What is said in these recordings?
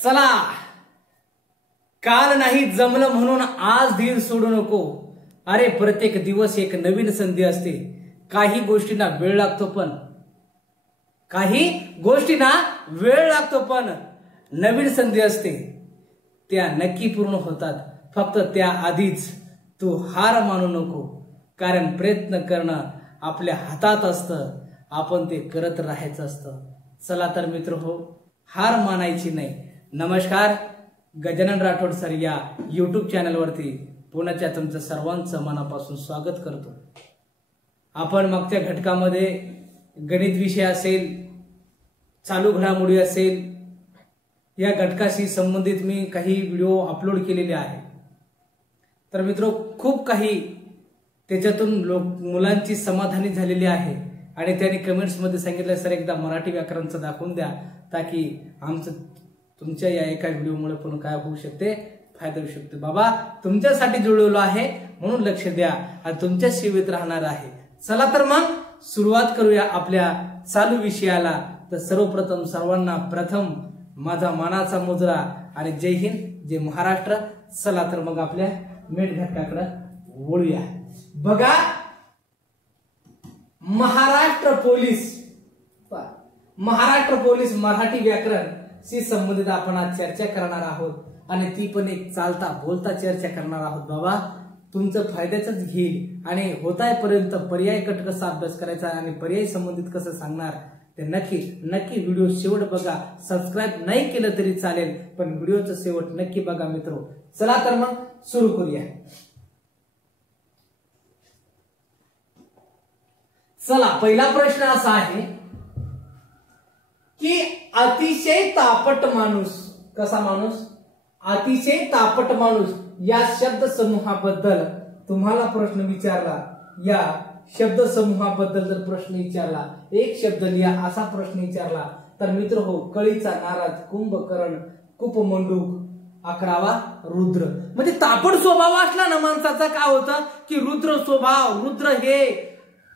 चला, काल नाही जमलं म्हणून आज धीर सोडू नको. अरे प्रत्येक दिवस एक नवीन संधी असते. काही गोष्टींना वेळ लागतो पण नवीन संधी असते त्या नक्की पूर्ण होतात. फक्त त्या आधीच तू हार मानू नको, कारण प्रयत्न करणं आपल्या हातात असतं, आपण ते करत राहायचं असतं. चला तर मित्र हो, हार मानायची नाही. नमस्कार, गजानन राठोड सर या यूट्यूब चॅनलवरती पुण्याच्या तुमचं सर्वांचं मनापासून स्वागत करतो. आपण मागच्या घटकामध्ये गणित विषय असेल, चालू घडामोडी असेल, या घटकाशी संबंधित मी काही व्हिडिओ अपलोड केलेले आहे. तर मित्र, खूप काही त्याच्यातून मुलांची समाधानी झालेली आहे आणि त्यांनी कमेंट्समध्ये सांगितलं, सर एकदा मराठी व्याकरणचं दाखवून द्या, ताकी आमचं तुमच्या या एका व्हिडिओमुळे पण काय होऊ शकते, फायदा होऊ शकतो. बाबा, तुमच्यासाठी जुळवलं आहे म्हणून लक्ष द्या आणि तुमच्या सेवेत राहणार आहे. चला तर मग सुरुवात करूया आपल्या चालू विषयाला. तर सर्वप्रथम सर्वांना प्रथम माझा मानाचा मुजरा आणि जय हिंद, जय महाराष्ट्र. चला तर मग आपल्या मेट घटकाकडे वळूया. बघा, महाराष्ट्र पोलीस मराठी व्याकरण शी संबंधित आपण आज चर्चा करणार आहोत आणि ती पण एक चालता बोलता चर्चा करणार आहोत. बाबा, तुमचं फायद्याच घेईल आणि होतायपर्यंत पर्याय कट कसा अभ्यास करायचा आणि पर्याय संबंधित कसं सांगणार ते नक्की व्हिडिओ शेवट बघा. सबस्क्राईब नाही केलं तरी चालेल, पण व्हिडिओचं शेवट नक्की बघा मित्र. चला तर मग सुरू करूया. चला, पहिला प्रश्न असा आहे की अतिशय तापट माणूस, कसा माणूस? अतिशय तापट माणूस या शब्द समूहाबद्दल तुम्हाला प्रश्न विचारला, या शब्द समूहाबद्दल जर प्रश्न विचारला, एक शब्द लिहा असा प्रश्न विचारला, तर मित्र हो, कळीचा नारद, कुंभकर्ण, कुपमंडूक, 11वा रुद्र. म्हणजे तापट स्वभाव असला ना माणसाचा, काय होतं की रुद्र स्वभाव, रुद्र हे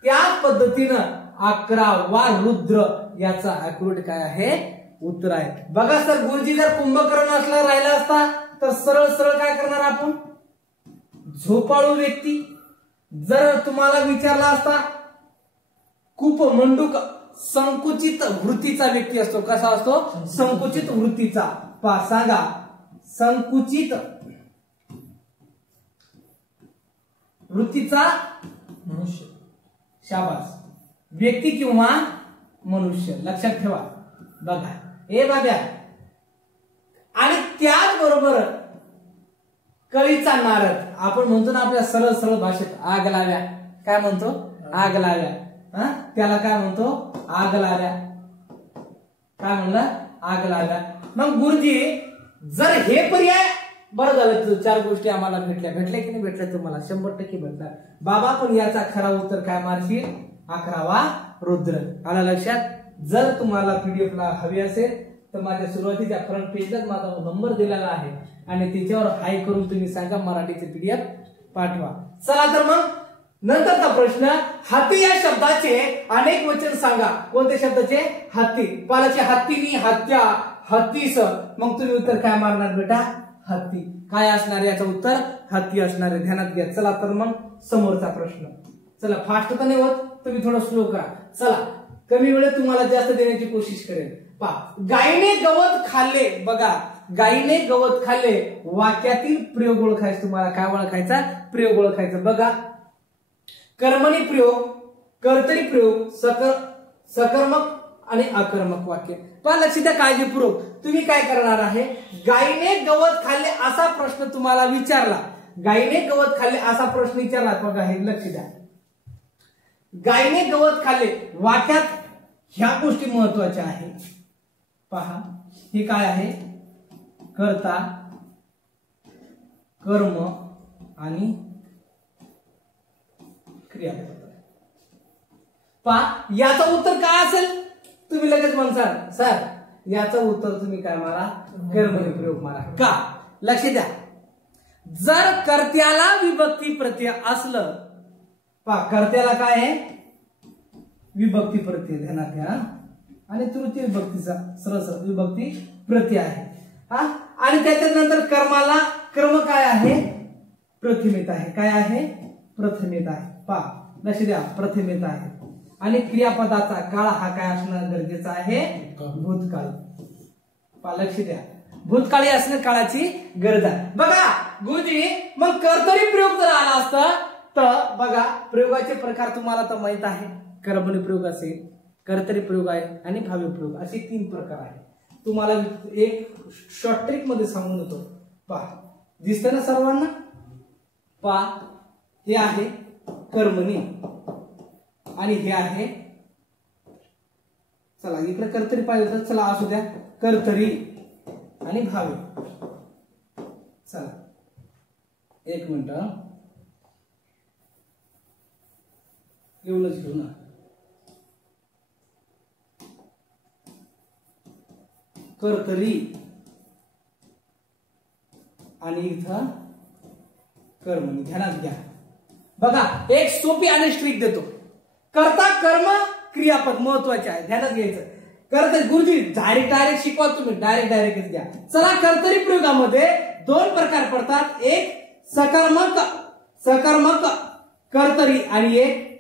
त्याच पद्धतीनं 11वा रुद्र याचा अॅक्युरेट काय आहे, उत्तर आहे. बघा सर, गुरुजी जर कुंभकर्ण असला राहिला असता तर सरळ सरळ काय करणार आपण, झोपाळू व्यक्ती. जर तुम्हाला विचारला असता कुपमंडूक संकुचित वृत्तीचा व्यक्ती असतो, कसा असतो, संकुचित वृत्तीचा. सांगा, संकुचित वृत्तीचा मनुष्य. शाबास, व्यक्ती किंवा मनुष्य, लक्षात ठेवा. बघा ए बाब्या, आणि त्याचबरोबर कळीचा नारद. आपण म्हणतो ना आपल्या सरळ सरळ भाषेत, आग लाव्या. काय म्हणतो, आग लाव्या. त्याला काय म्हणतो, आग लाव्या. काय म्हणलं, आग लाव्या. मग गुरुजी जर हे पर्याय, बरं झालं, 4 गोष्टी आम्हाला भेटल्या की नाही भेटल्या, तुम्हाला 100% भेटणार. बाबा, पण याचा खरा उत्तर काय मारशील, 11वा रुद्र. आला लक्षात? जर तुम्हाला पीडीएफ ला हवी असेल तर माझ्या सुरुवातीच्या फ्रंट पेजला माझा नंबर दिलेला आहे आणि त्याच्यावर हाय करून तुम्ही सांगा मराठीचे पीडीएफ पाठवा. चला तर मग नंतरचा प्रश्न, हत्ती या शब्दाचे अनेक वचन सांगा. कोणत्या शब्दाचे, हत्ती. पालाचे हत्तीनी, हत्या, हत्तीस. मग तुम्ही उत्तर काय मारणार बेटा, हत्ती. काय असणार याचं उत्तर, हत्ती असणार आहे, ध्यानात घ्या. चला तर मग समोरचा प्रश्न. चला, फास्ट तर नाही होत, तुम्ही थोडं स्लो करा. चला, कमी वेळेत तुम्हाला जास्त देण्याची कोशिश करेल. गायीने गवत खाल्ले. बघा, गायीने गवत खाल्ले वाक्यातील प्रयोग ओळखायचा. तुम्हाला काय ओळखायचा, प्रयोग ओळखायचा. बघा, कर्मणी प्रयोग, कर्तरी प्रयोग, सकर्मक आणि अकर्मक वाक्य. पण लक्ष द्या, काळजीपूर्वक तुम्ही काय करणार आहे, गायीने गवत खाल्ले असा प्रश्न तुम्हाला विचारला, गायीने गवत खाल्ले असा प्रश्न विचारला. बघा, हे लक्ष द्या, गायीने गवत खाल्ले वाक्यात ह्या गोष्टी महत्वाच्या आहेत. पहा, हे काय आहे, कर्ता, कर्म आणि क्रियापद. पहा, याचं उत्तर काय असेल, तुम्ही लगेच म्हणसाल सर याचं उत्तर तुम्ही काय मारा, कर्मणी प्रयोग मारा. का, लक्ष द्या, जर कर्त्याला विभक्ती प्रत्यय असलं, पहा कर्त्याला काय आहे, विभक्ती प्रत्यय, ध्यानात घ्या, आणि तृतीय विभक्तीचा सरळ विभक्ती प्रत्यय आहे. हा, आणि त्याच्यानंतर कर्माला कर्म काय आहे, प्रथमेत आहे. काय आहे, प्रथमेत आहे. पहा लक्ष द्या, प्रथमेत आहे. आणि क्रियापदाचा काळ हा काय असणं गरजेचं आहे, भूतकाळ. पहा लक्ष द्या, भूतकाळी असणं काळाची गरज आहे. बघा गुरुजी, मग कर्तरी प्रयोग जर आला असता तर बघा प्रयोगाचे प्रकार तुम्हाला तर माहित आहे. कर्मणी प्रयोग असेल, कर्तरी प्रयोग आहे आणि भावी प्रयोग असे 3 प्रकार आहेत. तुम्हाला एक शॉर्ट ट्रिक मध्ये सांगून येतो. पहा दिसतं ना सर्वांना. पहा हे आहे कर्मणी आणि हे आहे, चला इकडे कर्तरी पाहिजे तर चला असू द्या, कर्तरी आणि भावी. चला एक मिनिट लिहूनच घेऊ ना. कर्तरी आणि इथं कर्मणी. ध्यानात घ्या. बघा एक सोपी आणि ट्रिक देतो. कर्ता कर्म क्रियापद महत्वाचे आहे, ध्यानात घ्यायचं. कर्तरी गुरुजी डायरेक्ट शिकवा तुम्ही, डायरेक्टच द्या. चला कर्तरी प्रयोगामध्ये 2 प्रकार पडतात. एक सकर्मक कर्तरी आणि एक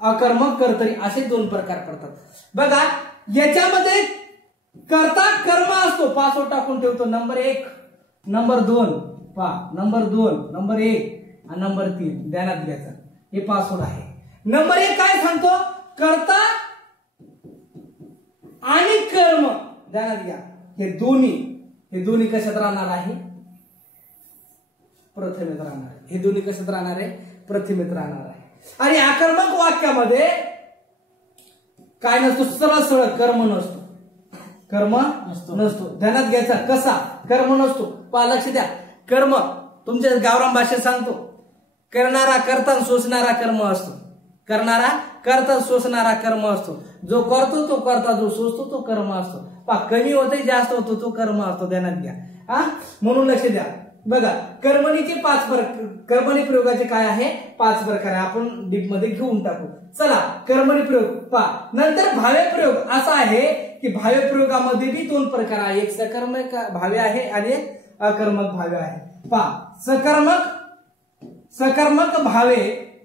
अकर्मक कर्तरी असे 2 प्रकार पडतात. बघा याच्यामध्ये कर्ता कर्म असतो, पासवर्ड टाकून ठेवतो. नंबर 1, नंबर 2, पहा नंबर 2, नंबर 1 आणि नंबर 3 ध्यानात घ्यायचं. हे पासवर्ड आहे. नंबर 1 काय सांगतो, कर्ता आणि कर्म. ध्यानात घ्या, हे दोन्ही कशात राहणार आहे, प्रथमेत राहणार आहे. हे दोन्ही कशात राहणार आहे, प्रथमेत राहणार आहे. आणि आकर्मक वाक्यामध्ये काय नसतो, सरळ कर्म नसतो. कर्म नसतो. ध्यानात घ्यायचा. कसा कर्म नसतो, पहा लक्ष द्या. कर्म तुमच्या गावरान भाषेत सांगतो, करणारा कर्ता सोसणारा कर्म असतो. करणारा कर्ता सोसणारा कर्म असतो. जो करतो तो कर्ता, जो सोसतो तो कर्म असतो. पहा कमी होते जास्त होतो तो कर्म असतो. ध्यानात घ्या. हा म्हणून लक्ष द्या. बघा कर्मणीचे 5 प्रकार, कर्मणी प्रयोगाचे काय आहे 5 प्रकार आहे. आपण डीप मध्ये घेऊन टाकू. चला कर्मणी प्रयोग पहा. नंतर भावे प्रयोग असा आहे की भावे प्रयोगामध्ये बी 2 प्रकार आहे. एक सकर्मक भावे आहे आणि एक अकर्मक भावे आहे. पहा सकर्मक भावे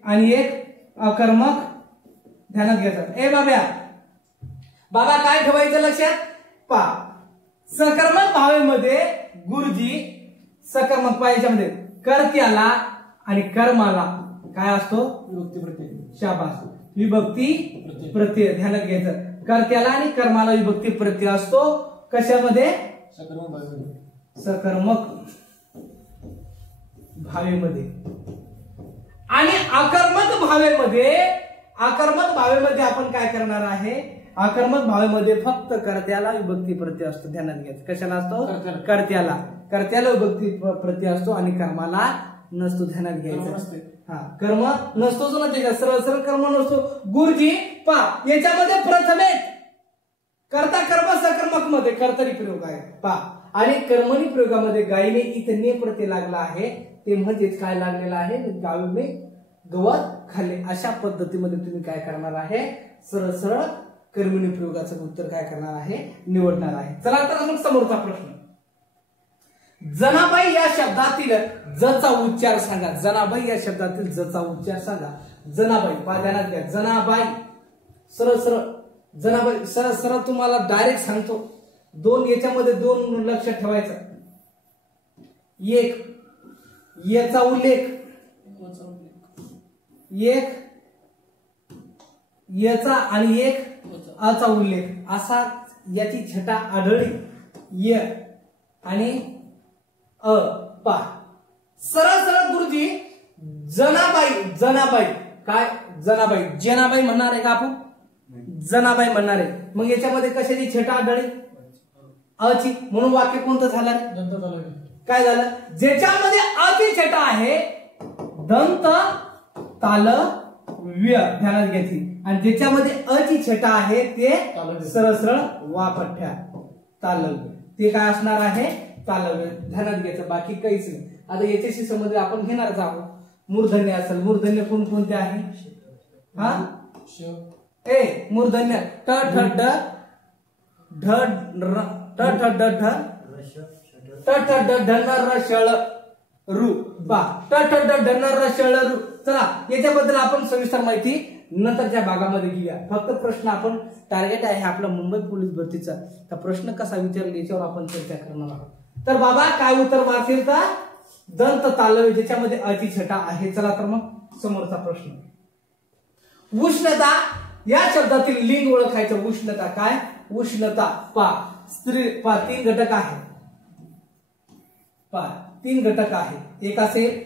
आणि एक अकर्मक. ध्यानात घ्यायचं. ए बाबा काय ठेवायचं लक्षात. पहा सकर्मक भावेमध्ये गुरुजी सकर्मक पाहिजे कर्त्याला आणि कर्माला काय असतो, विभक्ती प्रत्यय. शाबास, विभक्ती प्रत्यय. ध्यानात घ्यायचं. कर्त्याला आणि कर्माला विभक्ती प्रत्यय असतो. कशामध्ये, सकर्मक भावेमध्ये. आणि आकर्मक भावेमध्ये आपण काय करणार आहे, आकर्मक भावेमध्ये फक्त कर्त्याला विभक्ती प्रत्यय असतो. ध्यानात घ्यायचं. कशाला असतो, कर्त्याला विभक्ती प्रत्यय असतो आणि कर्माला नसतो. ध्यानात घ्यायचं. हा कर्म नसतोच ना, त्याच्यात सरळ कर्म नसतो. गुरुजी पहा याच्यामध्ये प्रथमेत कर्ता कर्म सकर्मक मध्ये कर्तरी प्रयोग आहे. पहा आणि कर्मणी प्रयोगामध्ये गायीने इथे ने प्रत्यय लागला आहे. ते म्हणजेच काय लागलेलं आहे, गावीने गवत खाल्ले. अशा पद्धतीमध्ये तुम्ही काय करणार आहे, सरळ कर्मणी प्रयोगाचं उत्तर काय करणार आहे, निवडणार आहे. चला तर मग समोरचा प्रश्न. जनाबाई या शब्दातील जचा उच्चार सांगा. जनाबाई या शब्दातील जचा उच्चार सांगा. जनाबाई पाद्यानात घ्या. जनाबाई सरळ जनाबाई सरळ तुम्हाला डायरेक्ट सांगतो. 2 याच्यामध्ये 2 लक्षात ठेवायचं. एक याचा उल्लेख, एक याचा आणि एक अचा उल्लेख असा याची छटा आढळली. य आणि अ. पा सरळ गुरुजी जनाबाई काय, जनाबाई म्हणणार आहे का आपण, जनाबाई म्हणणार आहे. मग याच्यामध्ये कशाची छटा आढळली, अची. म्हणून वाक्य कोणतं झालं, काय झालं, ज्याच्यामध्ये अची छटा आहे दंत ताल व्य. ध्यानात घ्यायची. आणि ज्याच्यामध्ये अची छटा आहे ते सरळ वापठ्या तालव्य. ते काय असणार आहे, तालव्य. ध्यानात घ्यायचं, बाकी काहीच नाही. आता याच्याशी संबंधित आपण घेणारच आहोत. मूर्धन्य असेल, मूर्धन्य कोणते आहे, हा मूर्धन्य ट ठ ड ढ ठ ठ ड ढ ट ठ ड ढ न र श ळ रू पा ट ठ ड ढ न र श ळ रू. चला याच्याबद्दल आपण सविस्तर माहिती नंतरच्या भागामध्ये घेऊया. फक्त प्रश्न आपण टार्गेट आहे आपला मुंबई पोलीस भरतीचा, तर प्रश्न कसा विचारला याच्यावर आपण चर्चा करणार आहोत. तर बाबा काय उत्तर मारतील तर दंत तालव्य ज्याच्यामध्ये अति छटा आहे. चला तर मग समोरचा प्रश्न. उष्णता या शब्दातील लिंग ओळखायचं. उष्णता काय? उष्णता पा स्त्री पा 3 घटक आहे. पा 3 घटक आहे. एक असेल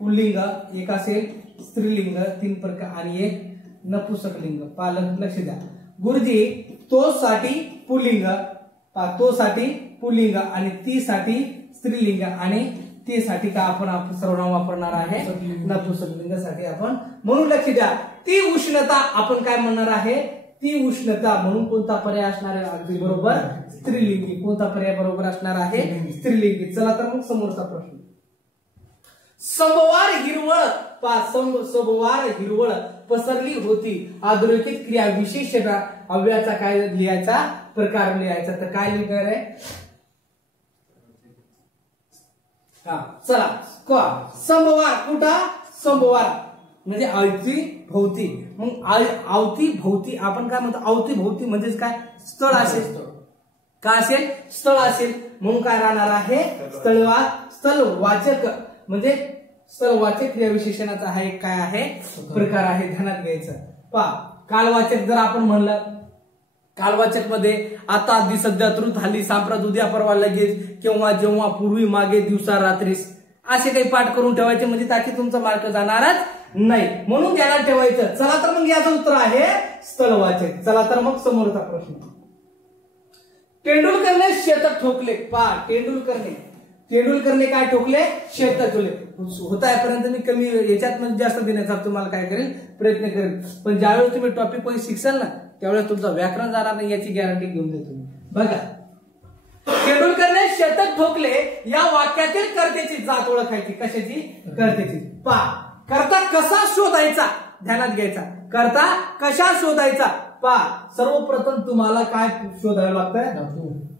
पुल्लिंग, एक असेल स्त्रीलिंग 3 प्रकार आणि एक नपुंसक लिंग. पालक लक्ष द्या गुरुजी. तो साठी पुल्लिंग, तो साठी पुल्लिंग आणि ती साठी स्त्रीलिंग आणि ती साठी का आपण सर्वनाम वापरणार आहे नपुंसक लिंगासाठी आपण. म्हणून लक्ष द्या ती उष्णता आपण काय म्हणणार आहे? ती उष्णता. म्हणून कोणता पर्याय असणार आहे? अगदी बरोबर स्त्रीलिंगी. कोणता पर्याय बरोबर असणार आहे? स्त्रीलिंगी. चला तर मग समोरचा प्रश्न. संभवार हिरवळ पा संभवार हिरवळ पसरली होती. अधोरेखित क्रिया विशेषण अव्ययाचा काय लिहायचा? प्रकार लिहायचा. तर काय लिहिणार आहे? चला संभवार. कुठं? संभवार म्हणजे अवती भोवती. मग अवती भोवती आपण काय म्हणतो? अवती भोवती म्हणजेच काय? स्थळ असेल. का असेल? स्थळ असेल. म्हणून काय राहणार आहे? स्थळवाचक म्हणजे स्थळवाचक क्रियाविशेषणाचा हा एक काय आहे? प्रकार आहे. ध्यानात घ्यायचं. पहा कालवाचक जर आपण म्हणलं, कालवाचक मध्ये आता आधी सध्या तृत हल्ली सांप्रत उद्या परवा लगेच केव्हा जेव्हा पूर्वी मागे दिवसा रात्रीस असे काही पाठ करून ठेवायचे म्हणजे त्याची तुमचा मार्क जाणारच नाही. म्हणून त्याला ठेवायचं. चला तर मग याचं उत्तर आहे स्थळवाचक. चला तर मग समोरचा प्रश्न. तेंडुलकरने शतक ठोकले. पहा तेंडुलकरने काय ठोकले? शतक ठोकले. होतापर्यंत मी कमी याच्यात म्हणजे जास्त देण्याचा तुम्हाला काय करेल? प्रयत्न करेल. पण ज्यावेळेस तुम्ही टॉपिक वाईज शिकसाल ना त्यावेळेस तुमचं व्याकरण जाणार नाही याची गॅरंटी घेऊन देतो मी. बघा तेंडुलकरने शतक ठोकले या वाक्यातील कर्त्याची जात ओळखायची. कशाची? कर्त्याची. पहा कर्ता कसा शोधायचा? ध्यानात घ्यायचा. कर्ता कशा शोधायचा? पहा सर्वप्रथम तुम्हाला काय शोधायला लागतंय?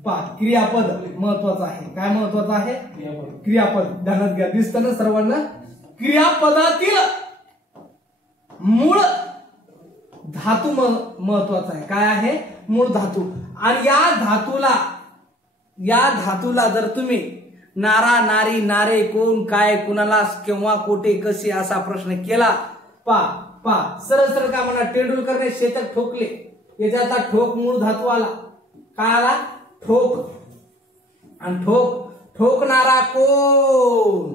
पहा क्रियापद महत्वाचं आहे. काय महत्वाचं आहे? क्रियापद. ध्यानात घ्या. दिसतं ना सर्वांना? क्रियापदातील मूळ धातू महत्वाचा आहे. काय आहे? मूळ धातू. आणि या धातूला जर तुम्ही नारा नारी नारे कोण काय कुणाला केव्हा कोठे कसे असा प्रश्न केला पा सरळ सरळ काय म्हणा? तेंडुलकरने शतक ठोकले. याच्यात ठोक मूळ धातू आला. काय आला? ठोक. आणि ठोकणारा कोण?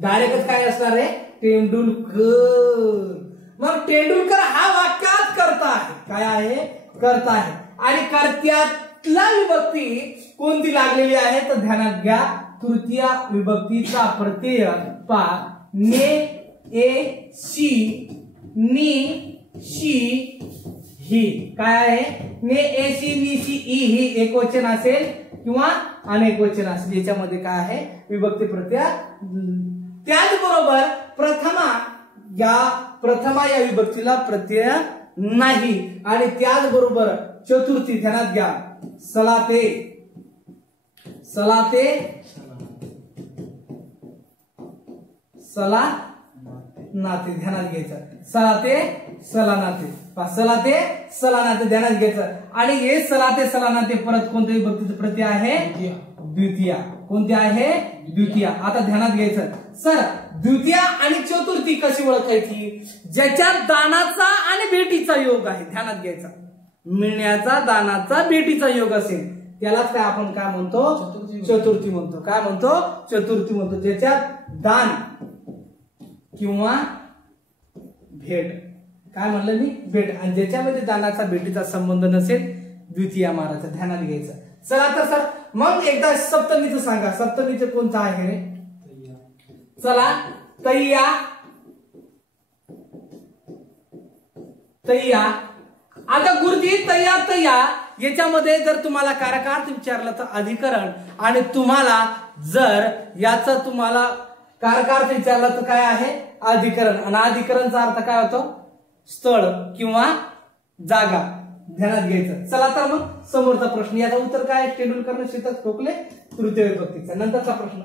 डायरेक्टच काय असणार आहे? तेंडुलकर. मग तेंडुलकर हा वाक्यात करता आहे. काय आहे? करता आहे. आणि कर्त्यातला विभक्ती कोणती लागलेली आहे? तर ध्यानात घ्या तृतीय विभक्तीचा प्रत्यय पा ने ए शी नी शी ही. काय आहे? ने ए शी नी शी ई ही एकवचन असेल किंवा अनेक वचन असेल. याच्यामध्ये काय आहे? विभक्ती प्रत्यय. त्याचबरोबर प्रथमा या विभक्तीला प्रत्यय नाही. आणि त्याचबरोबर चतुर्थी ध्यानात घ्या. सलाते नाते ध्यानात घ्यायचं. सलानाते ध्यानात घ्यायचं. आणि हे सलानाते परत कोणत्या विभक्तीचं प्रत्यय आहे? द्वितीय. कोणते आहे? द्वितीय. आता ध्यानात घ्यायचं. सर द्वितीय आणि चतुर्थी कशी ओळखायची? ज्याच्यात दानाचा आणि भेटीचा योग आहे. ध्यानात घ्यायचा. मिळण्याचा दानाचा भेटीचा योग असेल त्यालाच काय आपण काय म्हणतो? चतुर्थी म्हणतो. काय म्हणतो? चतुर्थी म्हणतो. ज्याच्यात दान किंवा भेट. काय म्हणलं मी? भेट. आणि ज्याच्यामध्ये दानाचा भेटीचा संबंध नसेल द्वितीय मारायचा. ध्यानात घ्यायचं. चला तर सर मग एकदा सप्तमीचं सांगा. सप्तमीचं कोणतं आहे रे? चला तय्या. आता गुरुजी तय्या याच्यामध्ये जर तुम्हाला कारकार्थ विचारलं तर अधिकरण. आणि तुम्हाला जर याचा तुम्हाला कारकार्थ विचारला तर काय आहे? अधिकरण. आणि अधिकरणचा अर्थ काय होतो? स्थळ किंवा जागा. ध्यानात घ्यायचं. चला तर मग समोरचा प्रश्न, याचा उत्तर काय? शेड्यूल करणं शेतात ठोकले तृतीय विभक्तीचा. नंतरचा प्रश्न,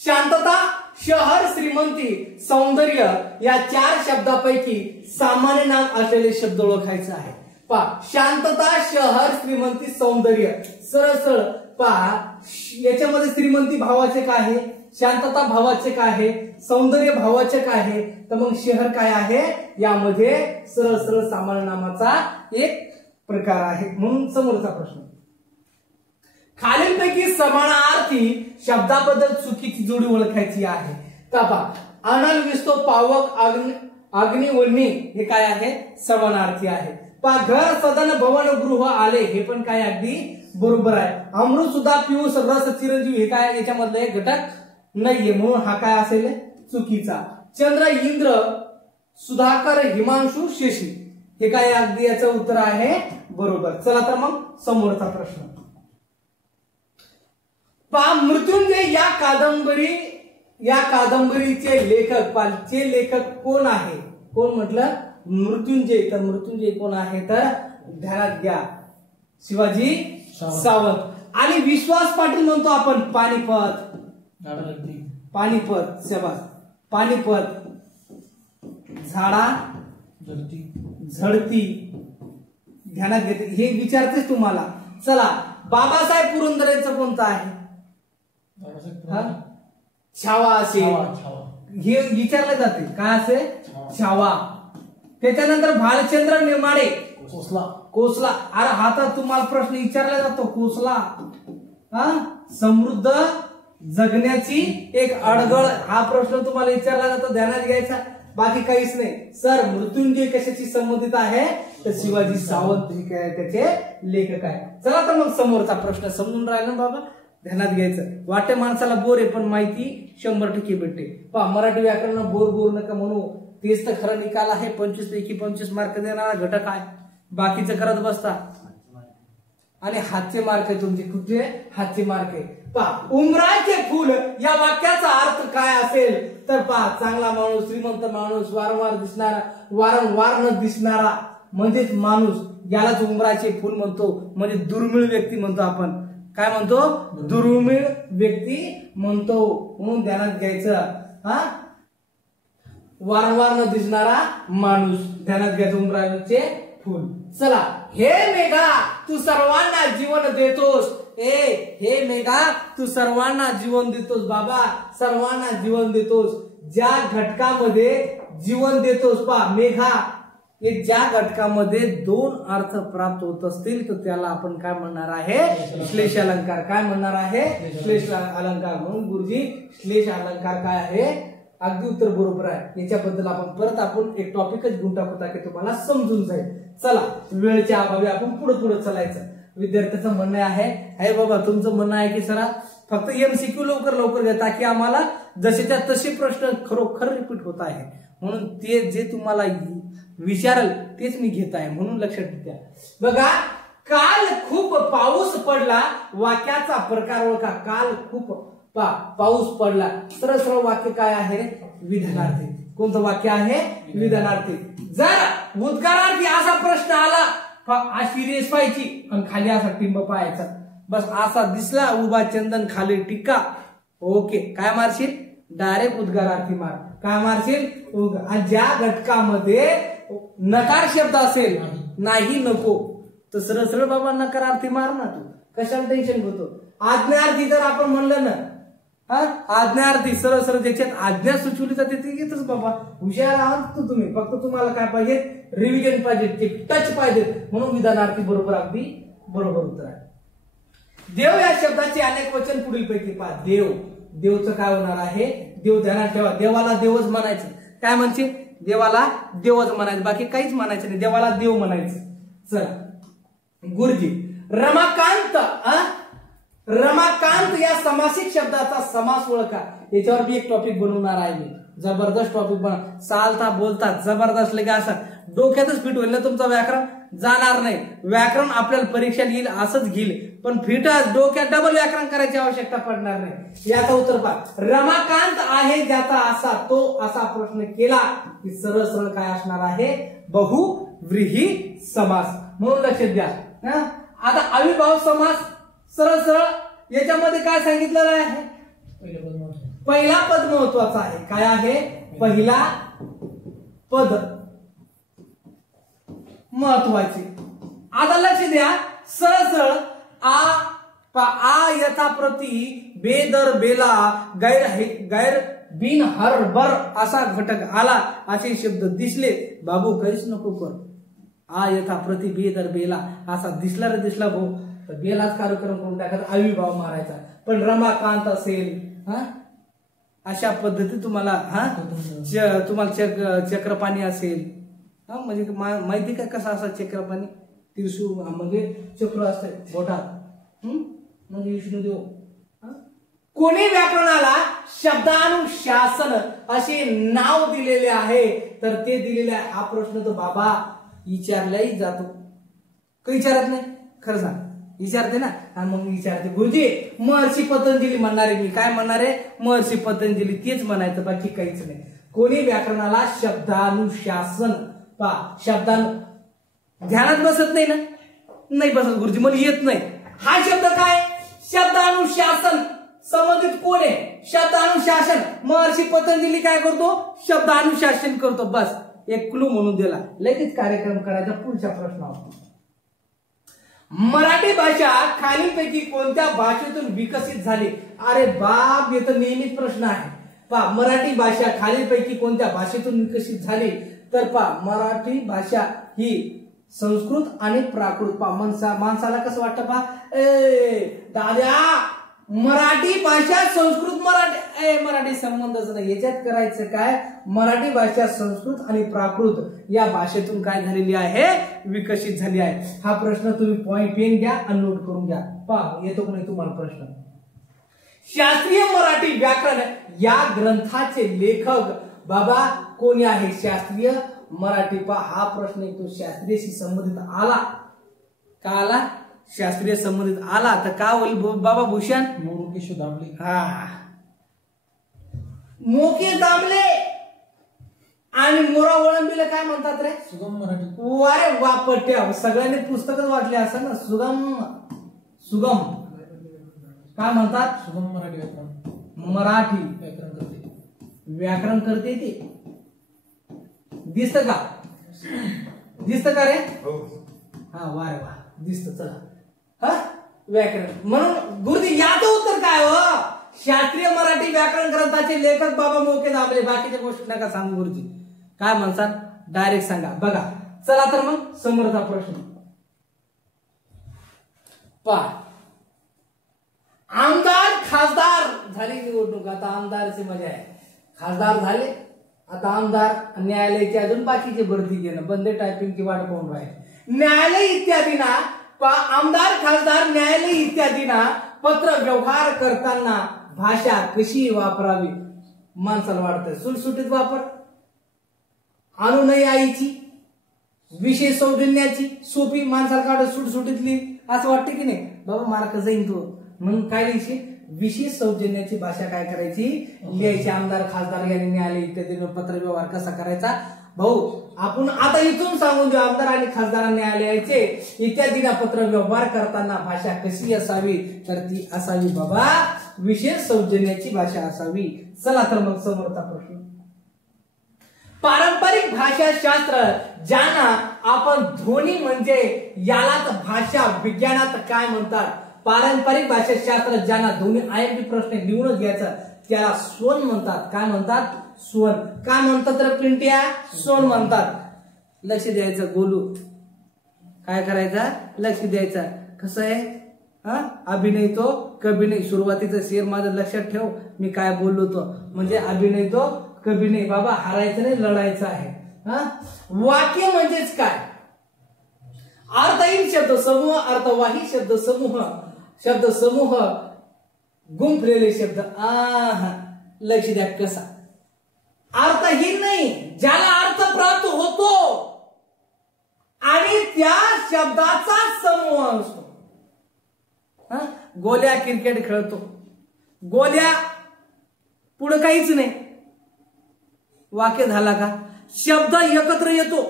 शांतता, शहर, श्रीमंती, सौंदर्य या 4 शब्दापैकी सामान्य नाम असलेले शब्द ओळखायचे आहे. पहा, शांतता, शहर, श्रीमंती, सौंदर्य. सरळ सरळ पहा, याच्यामध्ये श्रीमंती भावाचक आहे, शांतता भावाचक आहे, सौंदर्य भावाचक आहे, तर मग शहर काय आहे? यामध्ये सरळ सरळ सामान्य नामाचा एक प्रकार आहे. म्हणून समोरचा प्रश्न, खालीलपैकी समानार्थी शब्दाबद्दल चुकीची जोडी ओळखायची आहे. तर पहा, अनल, विस्तो, पावक, अग्नी, वन्नी हे काय आहे? समानार्थी आहे. पहा, घर, सदन, भवन, गृह आले हे पण काय अगदी बरोबर आहे. अमृत, सुधा, पियुष, रस, चिरंजीव हे काय याच्यामधले एक घटक नाहीये, म्हणून हा काय असेल? चुकीचा. चंद्र, इंद्र, सुधाकर, हिमांशु, शशी हे काय अगदी याचं उत्तर आहे बरोबर. चला तर मग समोरचा प्रश्न, पहा, मृत्युंजय या कादंबरीचे लेखक कोण आहे? कोण म्हटलं? मृत्युंजय. तर मृत्युंजय कोण आहे? तर ध्यानात घ्या, शिवाजी सावंत. आणि विश्वास पाटील म्हणतो आपण पानिपत, शाबास, पानिपत, झाडा झडती. ध्यानात घेते, हे विचारतेच तुम्हाला. चला, बाबासाहेब पुरंदरेंचं कोणतं आहे? छावा असेल, हे विचारले जाते. काय असेल? छावा. त्याच्यानंतर भालचंद्र नेमाडे, कोसला. अरे हा तर तुम्हाला प्रश्न विचारला जातो, कोसला. समृद्ध जगण्याची एक अडगळ, हा प्रश्न तुम्हाला विचारला जातो, ध्यानात घ्यायचा. बाकी काहीच नाही. सर, मृत्युंजय कशाशी संबंधित आहे? तर शिवाजी सावंत हे काय त्याचे लेखक आहे. चला तर मग समोरचा प्रश्न समजून राहिला बाबा, ध्यानात घ्यायचं. वाटे माणसाला बोर आहे, पण माहिती 100% भेटते. पहा, मराठी व्याकरण बोर नका म्हणू, तेच तर खरं निकाल आहे. 25 पैकी 25 मार्क देणारा घटक आहे. बाकीचं करत बसता आणि हातचे मार्क आहे तुमचे. कुठे हातचे मार्क आहे? पहा, उमराचे फुल या वाक्याचा अर्थ काय असेल? तर पहा, चांगला माणूस, श्रीमंत माणूस, वारंवार न दिसणारा म्हणजेच माणूस, यालाच उमराचे फुल म्हणतो. म्हणजे दुर्मिळ व्यक्ती म्हणतो आपण. काय म्हणतो? दुर्मिळ व्यक्ती म्हणतो. म्हणून ध्यानात घ्यायचं. वारंवार न दिसणारा माणूस, ध्यानात घ्यायचं उमराचे फुल. चला, हे मेघा तू सर्वांना जीवन देतोस. हे मेघा तू सर्वांना जीवन देतोस. बाबा, सर्वांना जीवन देतोस. ज्या घटकामध्ये जीवन देतोस, पहा मेघा, हे ज्या घटकामध्ये 2 अर्थ प्राप्त होत असतील तर त्याला आपण काय म्हणणार आहे? श्लेष अलंकार. काय म्हणणार आहे? श्लेष अलंकार. म्हणून गुरुजी, श्लेष अलंकार काय आहे? अगदी उत्तर बरोबर आहे. याच्याबद्दल आपण एक टॉपिकच घेऊन टाकू, की तुम्हाला समजून जाईल. चला, वेळेच्या अभावी आपण पुढे चालायचं. विद्यार्थ्याचं म्हणणं आहे बाबा, तुमचं म्हणणं आहे की सरा फक्त MCQ लवकर घेता, की आम्हाला जसेच्या तसे प्रश्न खरोखर रिपीट होत आहे. म्हणून ते जे तुम्हाला विचारल तेच मी घेत आहे. म्हणून लक्षात ठेवा. बघा, काल खूप पाऊस पडला, वाक्याचा प्रकार ओळखा. काल खूप पाऊस पडला. सरळ वाक्य काय आहे? विधानार्थी. कोणतं वाक्य आहे? विधानार्थी. जर उद्गारार्थी असा प्रश्न आला, अशी रेस पाहायची आणि खाली असा टिंब पाहायचा. बस असा दिसला उभा चंदन खाली टिक्का, ओके. काय मारशील? डायरेक्ट उद्गारार्थी मार. काय मारशील? आणि ज्या घटकामध्ये नकार शब्द असेल, नाही नको, तर सरळ बाबा नकारार्थी मार ना. तू कशाला टेन्शन घेतो? आज्ञार्थी जर आपण म्हणलं ना, आज्ञार्थी सरळ ज्याच्यात आज्ञा सुचवली जाते ते येतच बाबा. हुशार आहात तुम्ही. फक्त तुम्हाला काय पाहिजे? रिव्हिजन पाहिजे, ते टच पाहिजे. म्हणून विधानार्थी बरोबर, अगदी बरोबर उत्तर आहे. देव या शब्दाचे अनेक वचन पुढील पैकी पहा. देवचं काय होणार आहे? देव. ध्यानात ठेवा, देवाला देवच म्हणायचं. काय म्हणते? देवाला देवच म्हणायचं, बाकी काहीच म्हणायचं नाही. देवाला देव म्हणायचं. चला, गुरुजी, रमाकांत या समासिक शब्दाचा समास ओळखा. याच्यावर मी एक टॉपिक बनवणार आहे. मी जबरदस्त टॉपिक बनव. चालता बोलता जबरदस्त लगे असं डोक्यातच फिट होईल ना तुमचं व्याकरण. जाणार नाही. व्याकरण आपल्याला परीक्षेला येईल असंच घेईल, पण फिटच डोक्यात डबल व्याकरण करायची आवश्यकता पडणार नाही. याचा उत्तर पहा. रमाकांत आहे ज्याचा असा तो असा प्रश्न केला की सरळ काय असणार आहे? बहु व्रीही समास म्हणून लक्षात द्या. आता अविभाव समास सरळ सरळ याच्यामध्ये काय सांगितलेलं आहे? पहिला पद महत्वाचा आहे. काय आहे? पहिला पद महत्वाचे. आता लक्ष द्या, सरळ सरळ आ यथा प्रती बेदर बेला गैर बिन हर बर असा घटक आला असे शब्द दिसले. बाबू काहीच नको कर. आ यथा प्रति बेदर बेला असा दिसला रे दिसला भाऊ तर बेलाच कार्यक्रम करून टाकायचा, अविभाव मारायचा. पण रमाकांत असेल अशा पद्धती तुम्हाला तुम्हाला चक्रपाणी असेल म्हणजे माहिती काय कसं असं चक्रपाणी त्रिशूळ म्हणजे चक्र असते बोटात म्हणजे विष्णुदेव. कोणी व्याकरणाला शब्दानुशासन असे नाव दिलेले आहे तर ते दिलेले आहे. हा प्रश्न तर बाबा विचारलाही जातो. काही विचारत नाही? खरं सांग, विचारते ना? मग विचारते गुरुजी महर्षी पतंजली म्हणणारे मी. काय म्हणणारे? महर्षी पतंजली तेच म्हणायचं, बाकी काहीच नाही. कोणी व्याकरणाला शब्दानुशासन शब्दानु ध्यानात बसत नाही ना? नाही बसत गुरुजी, मला येत नाही. हा शब्द काय? शब्दानुशासन. संबंधित कोण आहे? शब्दानुशासन. महर्षी पतंजली काय करतो? शब्दानुशासन करतो. बस एक क्लू म्हणून दिला, लगेच कार्यक्रम करायचा. पुढच्या प्रश्नावर. मराठी भाषा खालीलपैकी कोणत्या भाषेतून विकसित झाली? अरे बाप, हे तर नेहमीच प्रश्न आहे. मराठी भाषा खालीलपैकी कोणत्या भाषेतून विकसित झाली? तर मराठी भाषा ही संस्कृत आणि प्राकृत. माणसाला कसं वाटतं दाद्या मराठी भाषा संस्कृत मराठी संबंधच नाही. याच्यात करायचं काय? मराठी भाषा संस्कृत आणि प्राकृत या भाषेतून काय झालेली आहे? विकसित झाली आहे. हा प्रश्न तुम्ही पेन घ्या आणि नोट करून घ्या. येतो की नाही तुम्हाला प्रश्न? शास्त्रीय मराठी व्याकरण या ग्रंथाचे लेखक बाबा कोणी आहे? शास्त्रीय मराठी. हा प्रश्न येतो शास्त्रीयशी संबंधित आला का? आला शास्त्रीय संबंधित आला तर का होईल बाबा भूषण? मोरकेश दामले. मोके दामले आणि मोरा वळंबीला काय म्हणतात रे? सुगम मराठी. अरे वापट्या, सगळ्यांनी पुस्तकच वाचले असं ना? सुगम काय म्हणतात? सुगम मराठी व्याकरण. मराठी व्याकरण करते ते. दिसत का? दिसत का रे? वा रे वा, दिसत. चला व्याकरण म्हणून गुरुजी याचं उत्तर काय हो? शास्त्रीय मराठी व्याकरण ग्रंथाचे लेखक बाबा मोके दामले. बाकीच्या गोष्टी नका सांगू गुरुजी. काय म्हणतात डायरेक्ट सांगा. बघा चला तर मग समोरचा प्रश्न आमदार खासदार झाली निवडणूक. आता आमदारची मजा आहे. खासदार झाले, आता आमदार. न्यायालयाची अजून बाकीची भरती घेणं बंद, टायपिंगची वाट पाहून राहील. न्यायालय इत्यादीना आमदार खासदार न्यायालय इत्यादीना पत्र व्यवहार करताना भाषा कशी वापरावी? माणसाला वाटतं सुटसुटीत वापर, अनुनयाची, विशेष सौजन्याची, सोपी. माणसाला काढत सुटसुटीतली असं वाटतं की नाही? बाबा मार्क जाईन तो. म्हणून काय लिहायची? विशेष सौजन्याची भाषा काय करायची? लिहायची. आमदार खासदार यांनी न्यायालय इत्यादी पत्र व्यवहार कसा करायचा? भाऊ आपण आता इथून सांगून देऊ. आमदार आणि खासदार न्यायालयाचे इत्यादीना पत्र व्यवहार करताना भाषा कशी असावी? तर ती असावी बाबा विशेष सौजन्याची भाषा असावी. चला तर मग समोरचा प्रश्न. पारंपरिक भाषाशास्त्र ज्यांना आपण ध्वनी म्हणजे यालाच भाषा विज्ञानात काय म्हणतात? पारंपरिक भाषाशास्त्र ज्यांना ध्वनी आयएमपी प्रश्न लिहूनच घ्यायचा त्याला स्वन म्हणतात. काय म्हणतात? स्वन. काय म्हणतात रे पिंट्या? स्वन म्हणतात. लक्ष द्यायचं गोलू. काय करायचं? लक्ष द्यायचं. कसं आहे? अभिनय तो कभी नाही. सुरुवातीचा शेर माझं लक्षात ठेव. मी काय बोललो तो म्हणजे अभिनय तो कभी नाही. बाबा हारायचं नाही, लढायचं आहे. वाक्य म्हणजेच काय? अर्थहीन शब्द समूह, अर्थवाही शब्द समूह, शब्द समूह गुंफलेले शब्द. लक्ष द्या कसा? अर्थहीन नाही, ज्याला अर्थ प्राप्त होतो आणि त्या शब्दाचा समूह असतो. गोल्या क्रिकेट खेळतो, गोल्या पुढे काहीच नाही. वाक्य झाला का? शब्द एकत्र येतो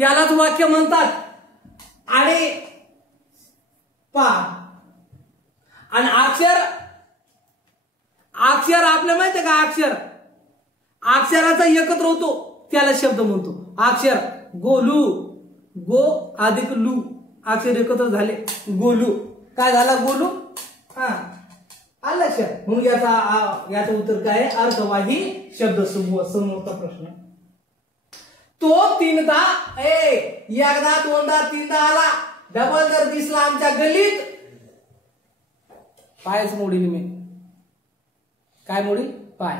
त्यालाच वाक्य म्हणतात. आणि आणि अक्षर आपल्या माहितीये का, अक्षराचा एकत्र होतो त्याला शब्द म्हणतो. अक्षर गोलू, गो अधिक लू, अक्षर एकत्र झाले गोलू. काय झाला गोलू? आलं लक्षात. म्हणून याचं उत्तर काय आहे? अर्थवाही शब्द समूह. समोरचा प्रश्न, तो तीनदा एकदा दोनदा तीनदा आला, डबल जर दिसला आमच्या गल्लीत, पायच मोडील मी. काय मोडील? पाय.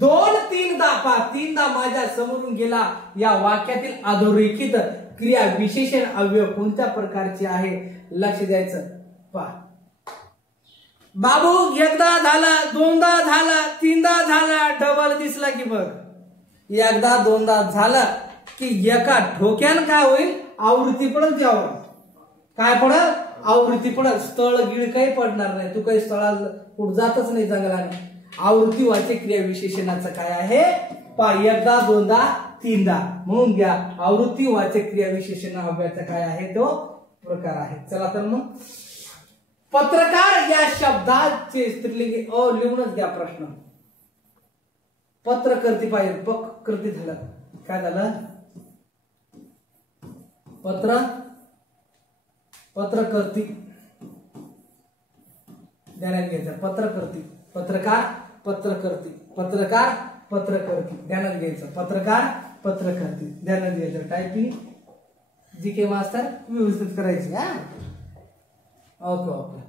दोन तीनदा माझ्या समोरून गेला. या वाक्यातील अधोरेखित क्रिया विशेषण अवयव कोणत्या प्रकारचे आहे? लक्ष द्यायचं. बाबू एकदा झाला, दोनदा झाला, तीनदा झाला, डबल दिसला की बघ. एकदा दोनदा झाला की एका ठोक्यान काय होईल? आवृत्ती पडल त्यावर. काय पडल? आवृत्ती पडल. स्थळ गिळ काही पडणार नाही. तू काही स्थळाला कुठं जातच नाही जंगलाने. आवृत्ती वाचक क्रिया विशेषणाचं काय आहे? एकदा दोनदा तीनदा. म्हणून घ्या आवृत्ती वाचक क्रिया विशेषण अभ्याचा काय आहे? तो प्रकार आहे. चला तर मग पत्रकार या शब्दाचे स्त्रीलिंगी लिहूनच घ्या प्रश्न. पत्रकर्ती पाहिजे. पत्रकर्ती झालं. काय झालं? पत्रकर्ती ध्यानात घ्यायचं. पत्रकर्ती, पत्रकार, पत्रकर्ती, पत्रकार, पत्रकर्ती ध्यानात घ्यायचं. पत्रकार, पत्रकर्ती ध्यानात घ्यायचं. टायपिंग जीके मास्टर व्यवस्थित करायची. ओके.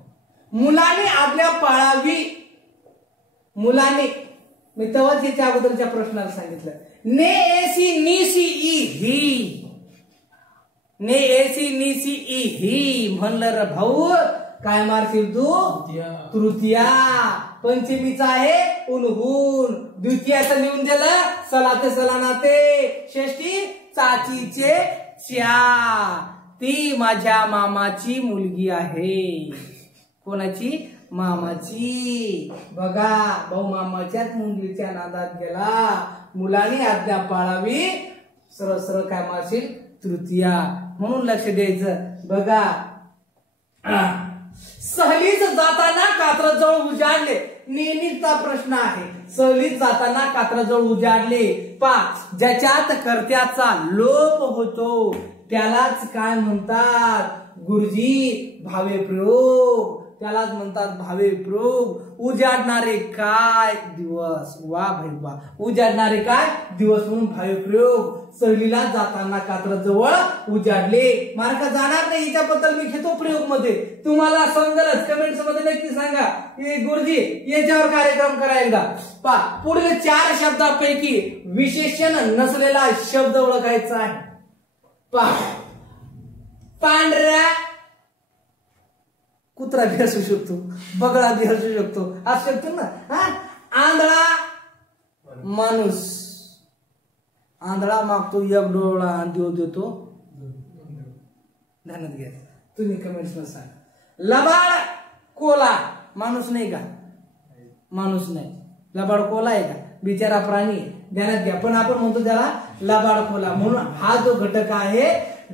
मुलाने आज्ञा पाळावी. मुलाने, मी तेव्हाच याच्या अगोदरच्या प्रश्नाला सांगितलं. ने एसी नीसी ई ही, ने एसी नीसी ई ही म्हणलं रे भाऊ, काय मारशील तू? तृतीया. पंचमीचा आहे उन्हून. द्वितीयाचं लिहून दिलं सलाते सलानाते. षष्टी चाचीचे च्या. ती माझ्या मामाची मुलगी आहे. कोणाची? मामाची. बघा भाऊ मामाच्याच मुलगीच्या नादात गेला. मुलाने आज्ञा पाळावी. सरळ सरळ काय मारशील? तृतीया. म्हणून लक्ष द्यायचं. बघा सहलीत जाताना कात्रजवळ उजाडले. नेहमीचा प्रश्न आहे. सहलीत जाताना कात्रजवळ उजाडले. ज्याच्यात कर्त्याचा लोप होतो त्यालाच काय म्हणतात? गुरुजी भावे प्रयोग. त्यालाच म्हणतात भावे प्रयोग. उजाडणारे काय दिवस. वा भाई वा. उजाडणारे काय दिवस म्हणून भावे प्रयोग. सहलीला जाताना कात्रजवळ उजाडले. मार्क जाणार नाही याच्याबद्दल मी घेतो प्रयोग मध्ये. तुम्हाला समजेलच. कमेंट्स मध्ये नक्की सांगा गुरुजी याच्यावर कार्यक्रम करायला. पुढील 4 शब्दापैकी विशेषण नसलेला शब्द ओळखायचा आहे. पांढऱ्या कुत्रा भी असू शकतो, बगळा भी असू शकतो. असू शकतो ना. आंधळा माणूस. आंधळा मागतो एक डोळा आणि देव देतो. ध्यानात घ्या. तुम्ही कमेंट्स मध्ये सांगा. लबाड कोला. माणूस नाही का? माणूस नाही. लबाड कोला आहे का? बिचारा प्राणी. ध्यानात घ्या. पण आपण म्हणतो त्याला लबाड कोला. म्हणून हा जो घटक आहे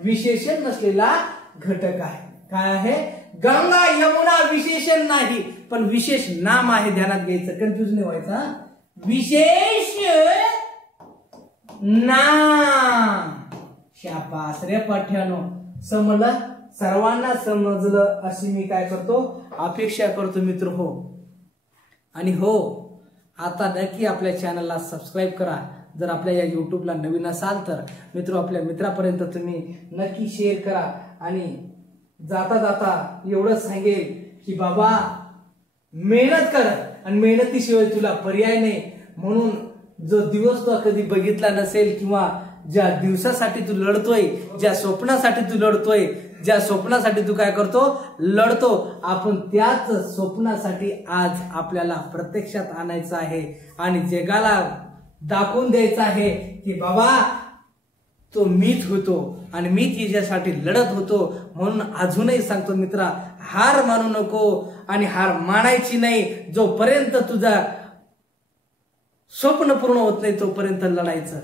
विशेषण नसलेला घटक आहे. काय आहे? गंगा यमुना विशेषण नाही पण विशेष नाम आहे. ध्यानात घ्यायचं. कन्फ्युज नाही व्हायचा. विशेष नाम. शाबास रे पाठ्यानो. समजलं? सर्वांना समजलं अशी मी काय करतो? अपेक्षा करतो मित्र हो. आणि हो आता नक्की आपल्या चॅनलला सबस्क्राईब करा. जर आपल्या या युट्यूबला नवीन असाल तर मित्र आपल्या मित्रापर्यंत तुम्ही नक्की शेअर करा. आणि जाता जाता एवढंच सांगेल की बाबा मेहनत कर आणि मेहनतीशिवाय तुला पर्याय नाही. म्हणून जो दिवस तू कधी बघितला नसेल किंवा ज्या दिवसासाठी तू लढतोय, ज्या स्वप्नासाठी तू लढतोय, ज्या स्वप्नासाठी तू काय करतो? लढतो. आपण त्याच स्वप्नासाठी आज आपल्याला प्रत्यक्षात आणायचं आहे आणि जगाला दाखवून द्यायचं आहे की बाबा तो मीच होतो आणि मी तिच्यासाठी लढत होतो. म्हणून अजूनही सांगतो मित्रा, हार मानू नको आणि हार मानायची नाही. जोपर्यंत तुझा स्वप्न पूर्ण होत नाही तोपर्यंत लढायचं.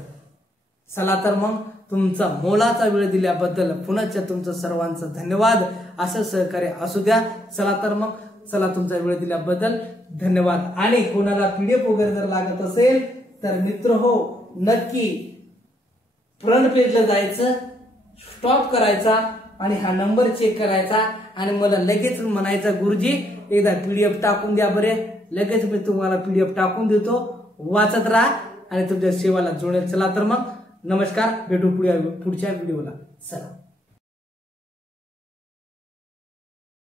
चला तर मग तुमचा मोलाचा वेळ दिल्याबद्दल पुन्हा तुमचं सर्वांचं धन्यवाद. असं सहकार्य असू द्या. चला तुमचा वेळ दिल्याबद्दल धन्यवाद. आणि कोणाला पीडीएफ वगैरे जर लागत असेल तर मित्र हो, नक्की फ्रंट पेजला जायचं, स्टॉप करायचा आणि हा नंबर चेक करायचा आणि मला लगेच म्हणायचा गुरुजी एकदा पीडीएफ टाकून द्या बरे. लगेच मी तुम्हाला पीडीएफ टाकून देतो. वाचत राहा आणि तुमच्या सेवाला जोडेल. चला तर मग नमस्कार, भेटू पुढच्या व्हिडिओला. चला.